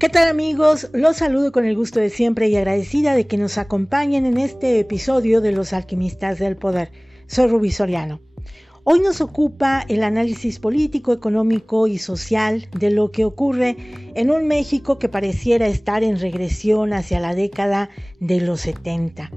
¿Qué tal amigos? Los saludo con el gusto de siempre y agradecida de que nos acompañen en este episodio de Los Alquimistas del Poder. Soy Rubí Soriano. Hoy nos ocupa el análisis político, económico y social de lo que ocurre en un México que pareciera estar en regresión hacia la década de los 70.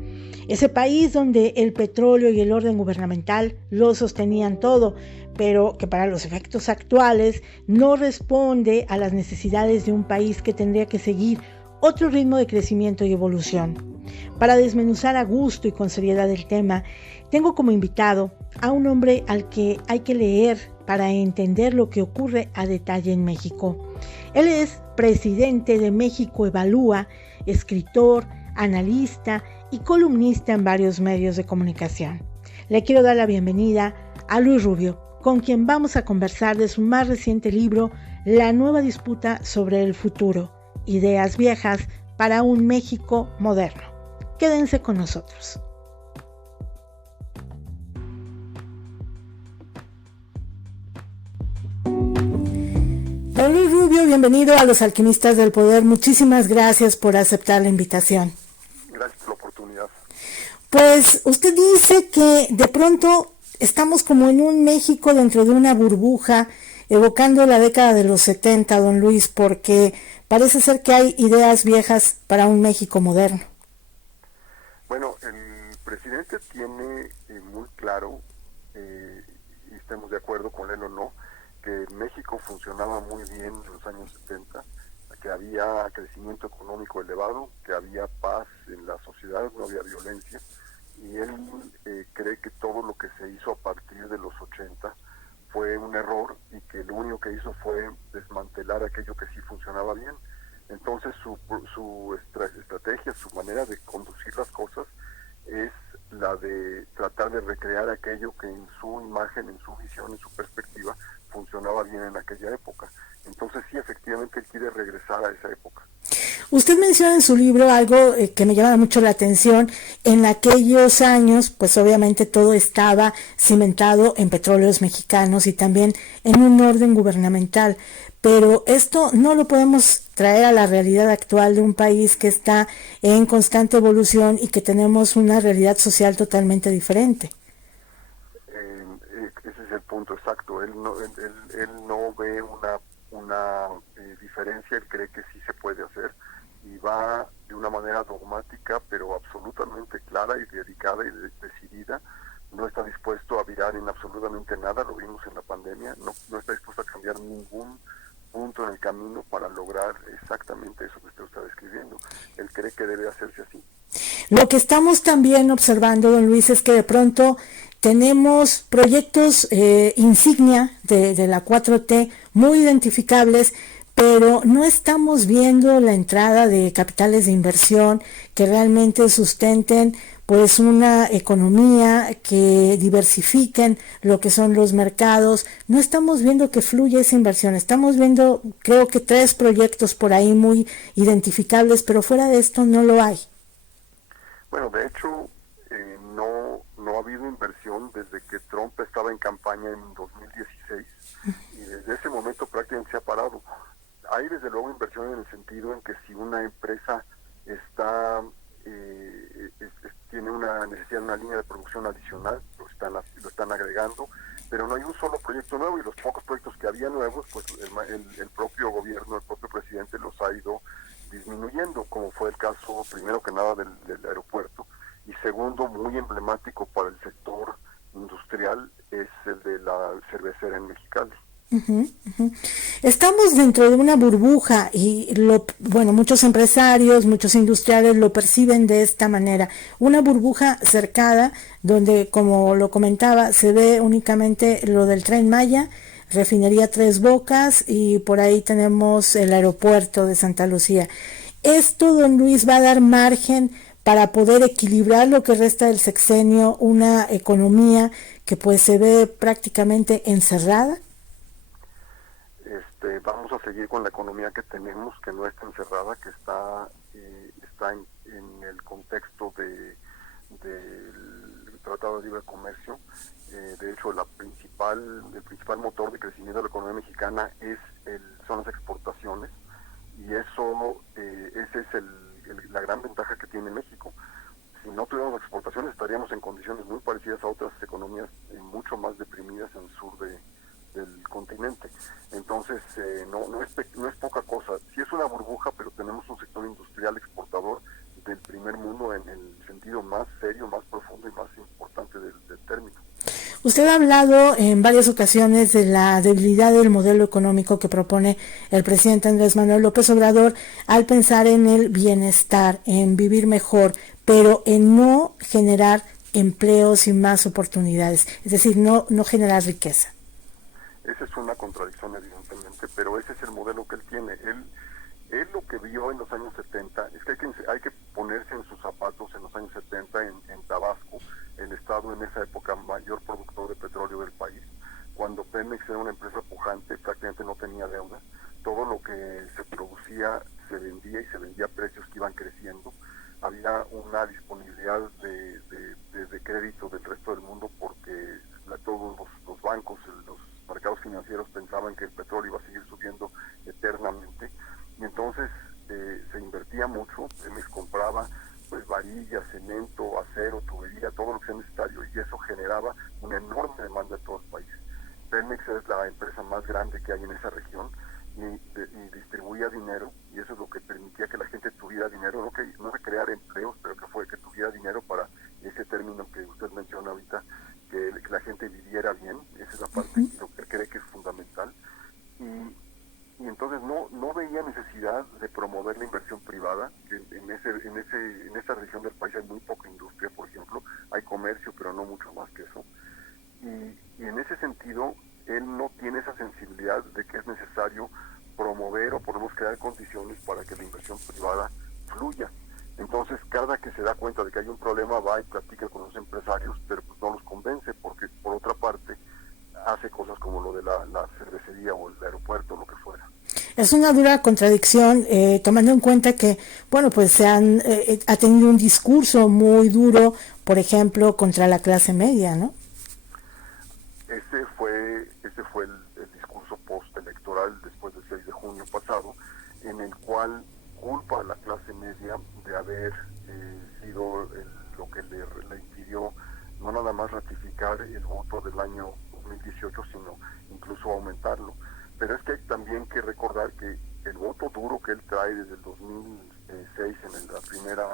Ese país donde el petróleo y el orden gubernamental lo sostenían todo, pero que para los efectos actuales no responde a las necesidades de un país que tendría que seguir otro ritmo de crecimiento y evolución. Para desmenuzar a gusto y con seriedad el tema, tengo como invitado a un hombre al que hay que leer para entender lo que ocurre a detalle en México. Él es presidente de México Evalúa, escritor, analista y columnista en varios medios de comunicación. Le quiero dar la bienvenida a Luis Rubio, con quien vamos a conversar de su más reciente libro, La nueva disputa sobre el futuro, ideas viejas para un México moderno. Quédense con nosotros. Don Luis Rubio, bienvenido a Los Alquimistas del Poder. Muchísimas gracias por aceptar la invitación. Gracias por la oportunidad. Pues usted dice que de pronto estamos como en un México dentro de una burbuja, evocando la década de los 70, don Luis, porque parece ser que hay ideas viejas para un México moderno. Bueno, el presidente tiene muy claro, y estemos de acuerdo con él o no, que México funcionaba muy bien en los años 70, que había crecimiento económico elevado, que había paz en la sociedad, no había violencia, y él cree que todo lo que se hizo a partir de los 80 fue un error y que lo único que hizo fue desmantelar aquello que sí funcionaba bien. Entonces su estrategia, su manera de conducir las cosas es la de tratar de recrear aquello que en su imagen, en su visión, en su perspectiva funcionaba bien en aquella época. Entonces sí, efectivamente él quiere regresar a esa época. Usted menciona en su libro algo que me llama mucho la atención. En aquellos años, pues obviamente todo estaba cimentado en petróleos mexicanos y también en un orden gubernamental. Pero esto no lo podemos traer a la realidad actual de un país que está en constante evolución y que tenemos una realidad social totalmente diferente. Ese es el punto exacto. Él no ve una diferencia, él cree que sí se puede hacer y va de una manera dogmática, pero absolutamente clara y dedicada y decidida. No está dispuesto a virar en absolutamente nada, lo vimos en la pandemia, no está dispuesto a cambiar ningún punto en el camino para lograr exactamente eso que usted está describiendo. Él cree que debe hacerse así. Lo que estamos también observando, don Luis, es que de pronto tenemos proyectos insignia de la 4T muy identificables, pero no estamos viendo la entrada de capitales de inversión que realmente sustenten pues una economía, que diversifiquen lo que son los mercados. No estamos viendo que fluya esa inversión. Estamos viendo, creo que 3 proyectos por ahí muy identificables, pero fuera de esto no lo hay. Bueno, de hecho, no ha habido inversión desde que Trump estaba en campaña en 2016 y desde ese momento prácticamente se ha parado. Hay desde luego inversión en el sentido en que si una empresa tiene una necesidad de una línea de producción adicional, lo están agregando, pero no hay un solo proyecto nuevo y los pocos proyectos que había nuevos, pues el propio gobierno, el propio presidente los ha ido disminuyendo, como fue el caso primero que nada del aeropuerto y segundo, muy emblemático para el sector industrial, es el de la cervecera en Mexicali. Estamos dentro de una burbuja y muchos empresarios, muchos industriales lo perciben de esta manera, una burbuja cercada donde, como lo comentaba, se ve únicamente lo del Tren Maya, refinería Tres Bocas y por ahí tenemos el aeropuerto de Santa Lucía. Esto, don Luis, va a dar margen para poder equilibrar lo que resta del sexenio, una economía que pues se ve prácticamente encerrada. Vamos a seguir con la economía que tenemos, que no está encerrada, que está en el contexto del Tratado de Libre Comercio. De hecho, el principal motor de crecimiento de la economía mexicana son las exportaciones. y eso, esa es la gran ventaja que tiene México. Si no tuviéramos exportaciones estaríamos en condiciones muy parecidas a otras economías mucho más deprimidas en el sur del continente. Entonces, no es poca cosa. Sí es una burbuja, pero tenemos un sector industrial exportador del primer mundo en el sentido más serio, más profundo y más importante del término. Usted ha hablado en varias ocasiones de la debilidad del modelo económico que propone el presidente Andrés Manuel López Obrador al pensar en el bienestar, en vivir mejor, pero en no generar empleos y más oportunidades, es decir, no generar riqueza. Esa es una contradicción, evidentemente, pero ese es el modelo que él tiene. Él lo que vio en los años 70 es que hay que ponerse en sus zapatos en los años 70 en Tabasco, el estado en esa época mayor productor de petróleo del país. Cuando Pemex era una empresa pujante, prácticamente no tenía deuda. Todo lo que se producía se vendía y se vendía a precios que iban creciendo. Había una disponibilidad de crédito del resto del mundo porque todos los bancos, los mercados financieros pensaban que el petróleo iba a seguir subiendo eternamente. Y entonces se invertía mucho, Pemex compraba pues varillas, cemento, acero, tubería, todo lo que sea necesario, y eso generaba una enorme demanda en todo el país. Pemex es la empresa más grande que hay en esa región y distribuía dinero, y eso es lo que permitía que la gente tuviera dinero, no que crear empleos, pero que tuviera dinero para ese término que usted menciona ahorita, que la gente viviera bien. Esa es la parte lo que cree que es fundamental. Y entonces no veía necesidad de promover la inversión privada, que en esa región del país hay muy poca industria, por ejemplo, hay comercio, pero no mucho más que eso. Y en ese sentido, él no tiene esa sensibilidad de que es necesario promover o podemos crear condiciones para que la inversión privada fluya. Entonces, cada que se da cuenta de que hay un problema, va y platica con los empresarios, pero pues no los convence, porque por otra parte hace cosas como lo de la cervecería o el aeropuerto, lo que fuera. Es una dura contradicción, tomando en cuenta que, bueno, pues ha tenido un discurso muy duro, por ejemplo, contra la clase media, ¿no? Ese fue el discurso postelectoral después del 6 de junio pasado, en el cual culpa a la clase media de haber sido lo que le impidió no nada más ratificar el voto del año 2018, sino incluso aumentarlo. Pero es que hay también que recordar que el voto duro que él trae desde el 2006 en el primera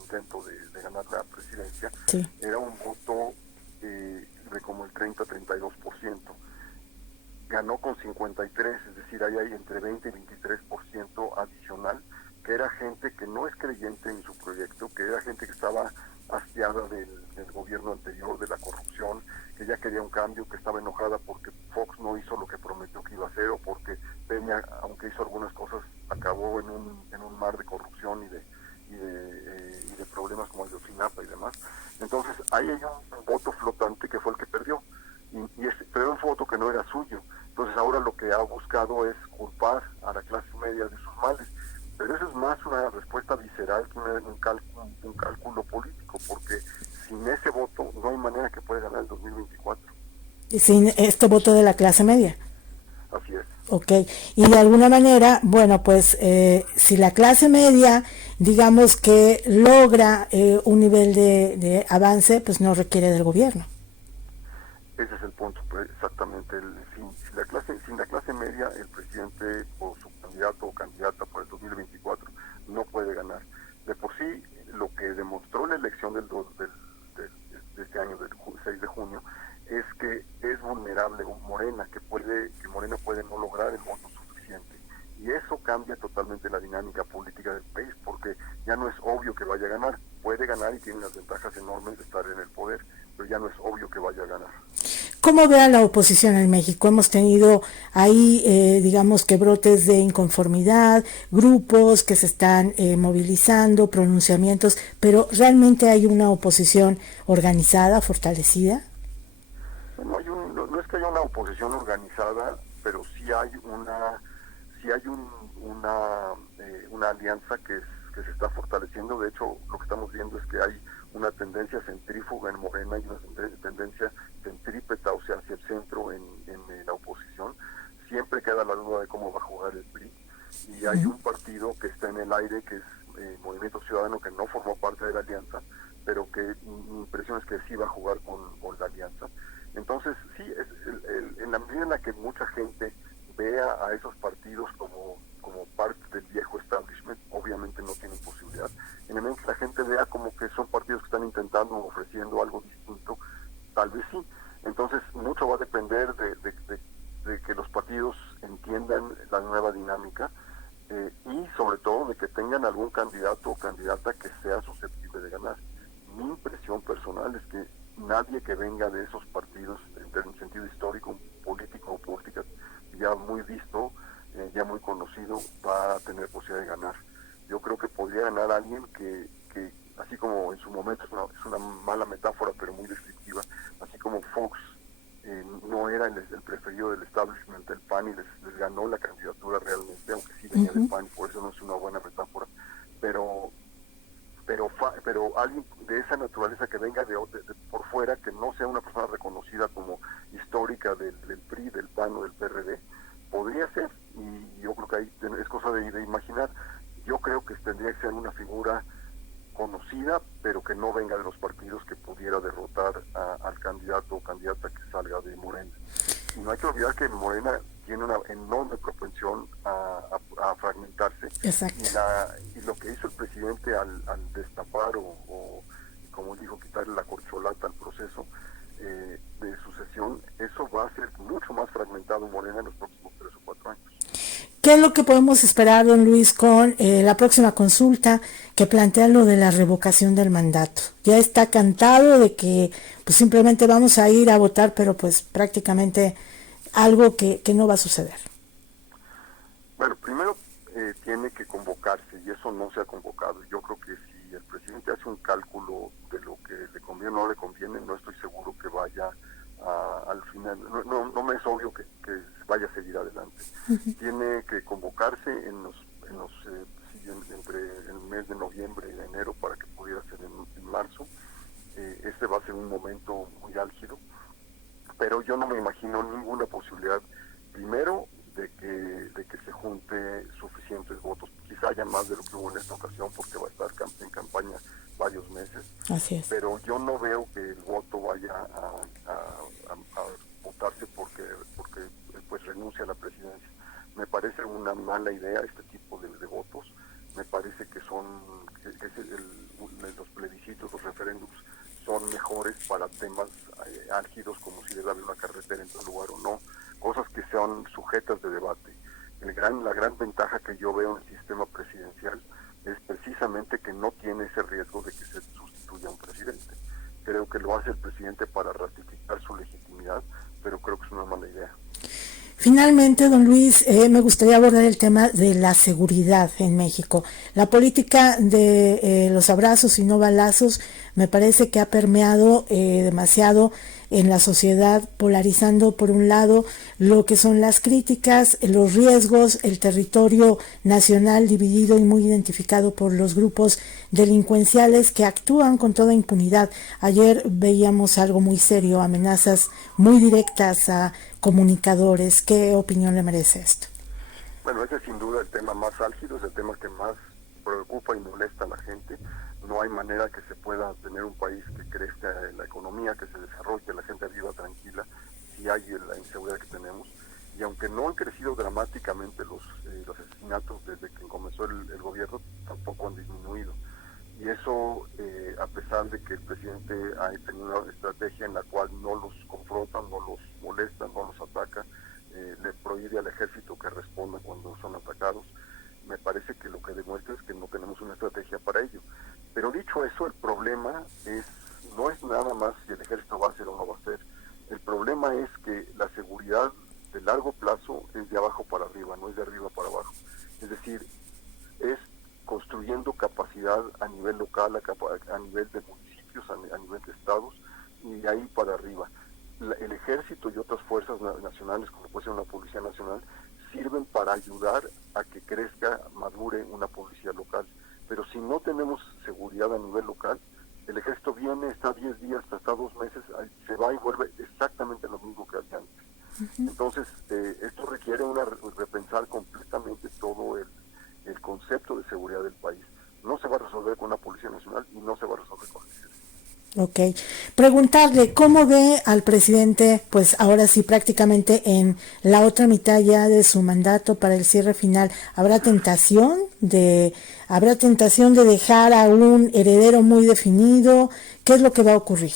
intento de ganar la presidencia, sí, era un voto de como el 30-32%. Ganó con 53, es decir, ahí hay entre 20 y 23% adicional, que era gente que no es creyente en su proyecto, que era gente que estaba hastiada del gobierno anterior, de la corrupción, que ya quería un cambio, que estaba enojada porque Fox no hizo lo que prometió que iba a hacer, o porque Peña, aunque hizo algunas cosas, acabó en un mar de corrupción y de problemas como el de Ocinapa y demás. Entonces, ahí hay un voto flotante que fue el que perdió, pero era un voto que no era suyo. Entonces, ahora lo que ha buscado es culpar a la clase media de sus males. Pero eso es más una respuesta visceral que un cálculo político, porque sin ese voto no hay manera que pueda ganar el 2024. Sin este voto de la clase media. Así es. Ok, y de alguna manera, bueno, pues si la clase media, digamos que logra un nivel de avance, pues no requiere del gobierno. Ese es el punto, pues, exactamente. Sin la clase media, el presidente o su candidato o candidata por el 2024 no puede ganar. De por sí, lo que demostró la elección de este año, del 6 de junio, es que es vulnerable Morena, que Morena puede no lograr el voto suficiente. Y eso cambia totalmente la dinámica política del país, porque ya no es obvio que vaya a ganar. Puede ganar y tiene las ventajas enormes de estar en el poder, pero ya no es obvio que vaya a ganar. ¿Cómo ve a la oposición en México? Hemos tenido ahí, digamos que brotes de inconformidad, grupos que se están movilizando, pronunciamientos, pero ¿realmente hay una oposición organizada, fortalecida? No es que haya una oposición organizada, pero sí hay una alianza que se está fortaleciendo. De hecho, lo que estamos viendo es que hay una tendencia centrífuga en Morena y una tendencia centrípeta, o sea, hacia el centro en la oposición. Siempre queda la duda de cómo va a jugar el PRI. y hay un partido que está en el aire, que es Movimiento Ciudadano, que no formó parte de la alianza, pero que mi impresión es que sí va a jugar con la alianza. Entonces, sí, en la medida en la que mucha gente vea a esos partidos como parte del viejo establishment, obviamente no tienen posibilidad. En la medida en que la gente vea como que son partidos que están intentando o ofreciendo algo distinto, tal vez sí. Entonces, mucho va a depender de que los partidos entiendan la nueva dinámica, y sobre todo de que tengan algún candidato o candidata que sea susceptible de ganar. Mi impresión personal es que nadie que venga de esos partidos, en sentido histórico, político o política, ya muy visto, ya muy conocido, va a tener posibilidad de ganar. Yo creo que podría ganar alguien que así como en su momento, es una mala metáfora, pero muy descriptiva, así como Fox no era el preferido del establishment del PAN y les ganó la candidatura realmente, aunque sí venía del PAN, por eso no es una buena metáfora, pero alguien de esa naturaleza que venga de por fuera, que no sea una persona reconocida como histórica del PRI, del PAN o del PRD, podría ser, y yo creo que ahí es cosa de imaginar. Yo creo que tendría que ser una figura conocida, pero que no venga de los partidos, que pudiera derrotar al candidato o candidata que salga de Morena. Y no hay que olvidar que Morena tiene una enorme propensión a fragmentarse. Exacto. Y lo que hizo el presidente al destapar o, como dijo, quitarle la corcholata al proceso de sucesión, eso va a ser mucho más fragmentado Morena en los próximos 3 o 4 años. ¿Qué es lo que podemos esperar, don Luis, con la próxima consulta que plantea lo de la revocación del mandato? Ya está cantado de que pues simplemente vamos a ir a votar, pero pues prácticamente algo que no va a suceder. Bueno, primero tiene que convocarse, y eso no se ha convocado. Yo creo que si el presidente hace un cálculo de lo que le conviene o no le conviene, no estoy seguro que vaya al final. No me es obvio que vaya a seguir adelante. Tiene que convocarse entre el mes de noviembre y de enero para que pudiera ser en marzo. Este va a ser un momento muy álgido, pero yo no me imagino ninguna posibilidad, primero, de que se junte suficientes votos. Quizá haya más de lo que hubo en esta ocasión, porque va a estar en campaña varios meses. Así es. Pero yo no veo que el voto vaya a votarse porque pues renuncia a la presidencia. Me parece una mala idea este tipo de votos. Me parece que los plebiscitos, los referéndums, son mejores para temas álgidos, como si debe haber una carretera en tal lugar o no, cosas que sean sujetas de debate. La gran ventaja que yo veo en el sistema presidencial es precisamente que no tiene ese riesgo de que se sustituya a un presidente. Creo que lo hace el presidente para ratificar su legitimidad, pero creo que es una mala idea. Finalmente, don Luis, me gustaría abordar el tema de la seguridad en México. La política de los abrazos y no balazos me parece que ha permeado demasiado en la sociedad, polarizando por un lado lo que son las críticas, los riesgos, el territorio nacional dividido y muy identificado por los grupos delincuenciales que actúan con toda impunidad. Ayer veíamos algo muy serio, amenazas muy directas a comunicadores. ¿Qué opinión le merece esto? Bueno, ese es sin duda el tema más álgido, es el tema que más preocupa y molesta a la gente. No hay manera que se pueda tener un país que crezca la economía, que se desarrolle, que la gente viva tranquila, si hay la inseguridad que tenemos. Y aunque no han crecido dramáticamente los asesinatos desde que comenzó el gobierno, tampoco han disminuido. Y eso, a pesar de que el presidente ha tenido una estrategia en la cual no los confronta, no los molesta, no los ataca, le prohíbe al ejército que responda cuando son atacados. Me parece que lo que demuestra es que no tenemos una estrategia para ello. Pero dicho eso, el problema no es nada más si el ejército va a hacer o no va a hacer. El problema es que la seguridad de largo plazo es de abajo para arriba, no es de arriba para abajo. Es decir, es construyendo capacidad a nivel local, a nivel de municipios, a nivel de estados, y de ahí para arriba. El ejército y otras fuerzas nacionales, como puede ser una policía nacional, sirven para ayudar a que crezca, madure una policía local. Pero si no tenemos seguridad a nivel local, el ejército viene, está 10 días, hasta 2 meses, se va y vuelve exactamente lo mismo que había antes. Entonces, esto requiere repensar completamente todo el Ok. Preguntarle cómo ve al presidente, pues ahora sí prácticamente en la otra mitad ya de su mandato para el cierre final. ¿Habrá tentación de dejar a un heredero muy definido? ¿Qué es lo que va a ocurrir?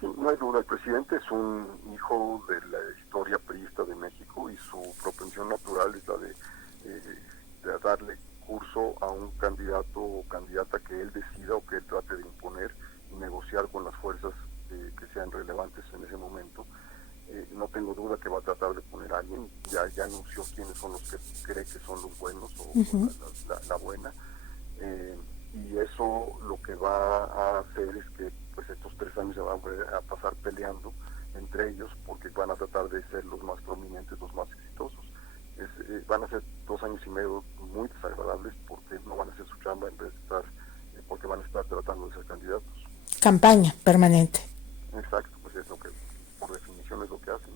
Sí, no hay duda, el presidente es un hijo de la historia priista de México y su propensión natural es la de darle curso a un candidato o candidata que él decida o que él trate de imponer y negociar con las fuerzas que sean relevantes en ese momento. No tengo duda que va a tratar de poner a alguien, ya anunció quiénes son los que cree que son los buenos o la buena, y eso lo que va a hacer es que pues estos 3 años se van a pasar peleando entre ellos porque van a tratar de ser los más prominentes, los más exitosos. Van a ser 2 años y medio muy desagradables porque no van a hacer su chamba en vez de estar, porque van a estar tratando de ser candidatos. Campaña permanente. Exacto, pues es lo que, por definición, es lo que hacen.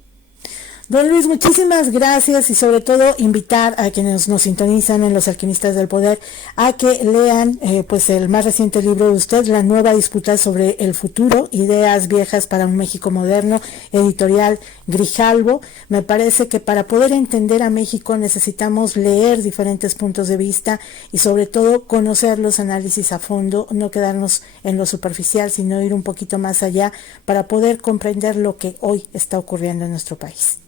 Don Luis, muchísimas gracias y sobre todo invitar a quienes nos sintonizan en Los Alquimistas del Poder a que lean pues el más reciente libro de usted, La Nueva Disputa sobre el Futuro, Ideas Viejas para un México Moderno, editorial Grijalbo. Me parece que para poder entender a México necesitamos leer diferentes puntos de vista y sobre todo conocer los análisis a fondo, no quedarnos en lo superficial, sino ir un poquito más allá para poder comprender lo que hoy está ocurriendo en nuestro país.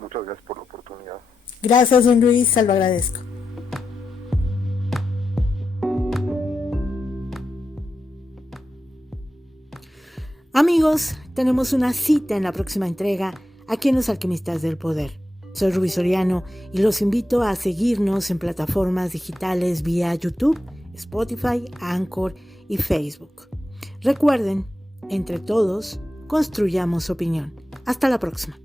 Muchas gracias por la oportunidad. Gracias, don Luis, se lo agradezco. Amigos, tenemos una cita en la próxima entrega aquí en Los Alquimistas del Poder. Soy Rubí Soriano y los invito a seguirnos en plataformas digitales vía YouTube, Spotify, Anchor y Facebook. Recuerden, entre todos, construyamos opinión. Hasta la próxima.